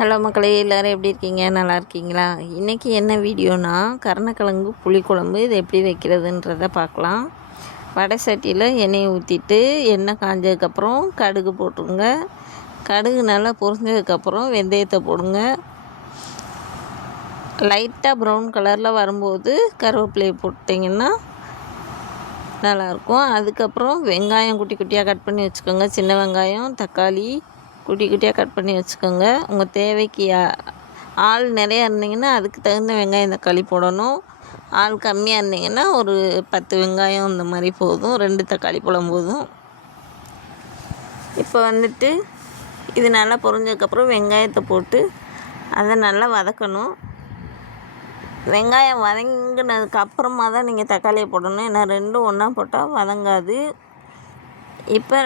Hello மக்களே, எல்லோரும் எப்படி இருக்கீங்க? நல்லா இருக்கீங்களா? இன்றைக்கி என்ன வீடியோனா, கருணக்கிழங்கு புளிக்குழம்பு இது எப்படி வைக்கிறதுன்றதை பார்க்கலாம். வடை சட்டியில் எண்ணெயை ஊற்றிட்டு எண்ணெய் காஞ்சதுக்கப்புறம் கடுகு போட்டுருங்க. கடுகு நல்லா பொரிஞ்சதுக்கப்புறம் வெந்தயத்தை போடுங்க. லைட்டாக ப்ரௌன் கலரில் வரும்போது கருவேப்பிலையை போட்டிங்கன்னா நல்லாயிருக்கும். அதுக்கப்புறம் வெங்காயம் குட்டி குட்டியாக கட் பண்ணி வச்சுக்கோங்க. சின்ன வெங்காயம், தக்காளி குட்டி குட்டியாக கட் பண்ணி வச்சுக்கோங்க. உங்கள் தேவைக்கு ஆள் நிறையா இருந்தீங்கன்னா அதுக்கு தகுந்த வெங்காயம் தக்காளி போடணும். ஆள் கம்மியாக இருந்தீங்கன்னா ஒரு 10 வெங்காயம் இந்த மாதிரி போதும். 2 தக்காளி பழம் போதும். இப்போ வந்துட்டு இது நல்லா பொரிஞ்சதுக்கப்புறம் வெங்காயத்தை போட்டு அதை நல்லா வதக்கணும். வெங்காயம் வதங்கினதுக்கு அப்புறமா தான் நீங்கள் தக்காளியை போடணும். ஏன்னா ரெண்டும் ஒன்றா போட்டால் வதங்காது. இப்போ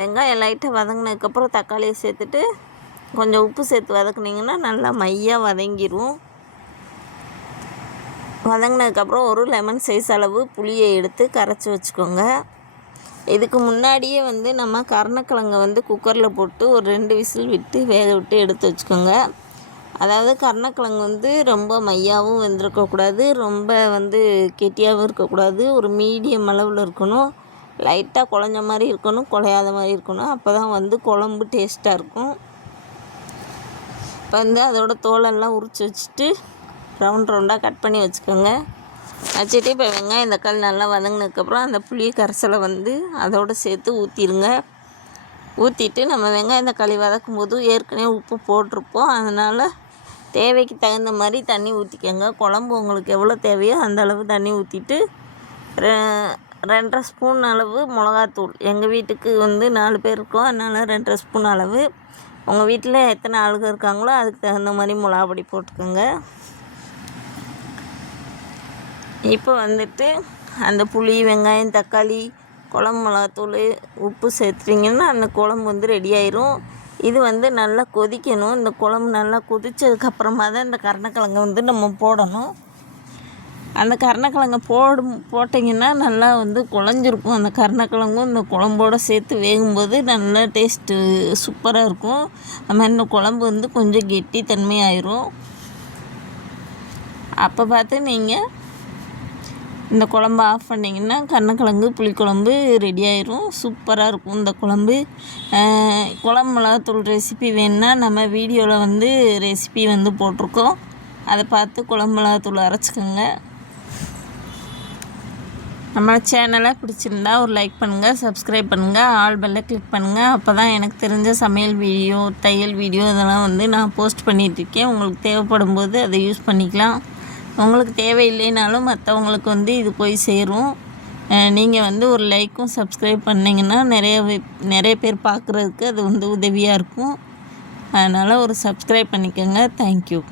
வெங்காயம் லைட்டாக வதங்கினதுக்கப்புறம் தக்காளியை சேர்த்துட்டு கொஞ்சம் உப்பு சேர்த்து வதக்குனிங்கன்னா நல்லா மையாக வதங்கிடும். வதங்கினதுக்கப்புறம் ஒரு லெமன் சைஸ் அளவு புளியை எடுத்து கரைச்சி வச்சுக்கோங்க. இதுக்கு முன்னாடியே நம்ம கருணக்கிழங்கை குக்கரில் போட்டு ஒரு 2 விசில் விட்டு வேக விட்டு எடுத்து வச்சுக்கோங்க. அதாவது கருணக்கிழங்கு ரொம்ப மையாகவும் வெந்திருக்கக்கூடாது, ரொம்ப கெட்டியாகவும் இருக்கக்கூடாது. ஒரு மீடியம் அளவில் இருக்கணும். லைட்டாக குழஞ்ச மாதிரி இருக்கணும், குழையாத மாதிரி இருக்கணும். அப்போ தான் குழம்பு டேஸ்ட்டாக இருக்கும். இப்போ அதோட தோலெல்லாம் உரித்து வச்சுட்டு ரவுண்டாக கட் பண்ணி வச்சுக்கோங்க. வச்சுட்டு இப்போ வெங்காயம் தக்காளி நல்லா வதங்கினதுக்கப்புறம் அந்த புளி கரைசலை அதோடு சேர்த்து ஊற்றிடுங்க. ஊற்றிட்டு நம்ம வெங்காயம் தக்காளி வதக்கும் போது ஏற்கனவே உப்பு போட்டிருப்போம். அதனால் தேவைக்கு தகுந்த மாதிரி தண்ணி ஊற்றிக்கோங்க. குழம்பு உங்களுக்கு எவ்வளோ தேவையோ அந்த அளவு தண்ணி ஊற்றிட்டு 2.5 ஸ்பூன் அளவு மிளகாத்தூள். எங்கள் வீட்டுக்கு 4 பேர் இருக்கோம், அதனால் 2.5 ஸ்பூன் அளவு. உங்கள் வீட்டில் எத்தனை ஆளுங்க இருக்காங்களோ அதுக்கு தகுந்த மாதிரி மிளகா பொடி போட்டுக்கோங்க. இப்போ அந்த புளி வெங்காயம் தக்காளி குழம்பு மிளகாத்தூள் உப்பு சேர்த்துட்டிங்கன்னா அந்த குழம்பு ரெடி ஆயிரும். இது நல்லா கொதிக்கணும். இந்த குழம்பு நல்லா கொதித்ததுக்கப்புறமா தான் இந்த கருணக்கிழங்கை நம்ம போடணும். அந்த கருணக்கிழங்கை போட்டிங்கன்னா நல்லா குழஞ்சிருக்கும். அந்த கருணக்கிழங்கும் இந்த குழம்போடு சேர்த்து வேகும்போது நல்லா டேஸ்ட்டு சூப்பராக இருக்கும். நம்ம இந்த குழம்பு கொஞ்சம் கெட்டித்தன்மை ஆயிரும். அப்போ பார்த்து நீங்கள் இந்த குழம்பு ஆஃப் பண்ணிங்கன்னா கருணக்கிழங்கு புளிக்குழம்பு ரெடி ஆயிரும். சூப்பராக இருக்கும் இந்த குழம்பு. குழம்பு மிளகாத்தூள் ரெசிபி வேணுன்னா நம்ம வீடியோவில் ரெசிபி போட்டிருக்கோம். அதை பார்த்து குழம்பு மிளகாத்தூள் அரைச்சிக்கோங்க. நம்ம சேனலை பிடிச்சிருந்தா ஒரு லைக் பண்ணுங்கள், சப்ஸ்கிரைப் பண்ணுங்கள், ஆல் பெல்லை கிளிக் பண்ணுங்கள். அப்போ தான் எனக்கு தெரிஞ்ச சமையல் வீடியோ, தையல் வீடியோ இதெல்லாம் நான் போஸ்ட் பண்ணிகிட்ருக்கேன். உங்களுக்கு தேவைப்படும் போது அதை யூஸ் பண்ணிக்கலாம். உங்களுக்கு தேவையில்லைனாலும் மற்றவங்களுக்கு இது போய் சேரும். நீங்கள் ஒரு லைக்கும் சப்ஸ்கிரைப் பண்ணிங்கன்னா நிறைய பேர் பார்க்குறதுக்கு அது உதவியாக இருக்கும். அதனால் ஒரு சப்ஸ்கிரைப் பண்ணிக்கோங்க. தேங்க்யூ.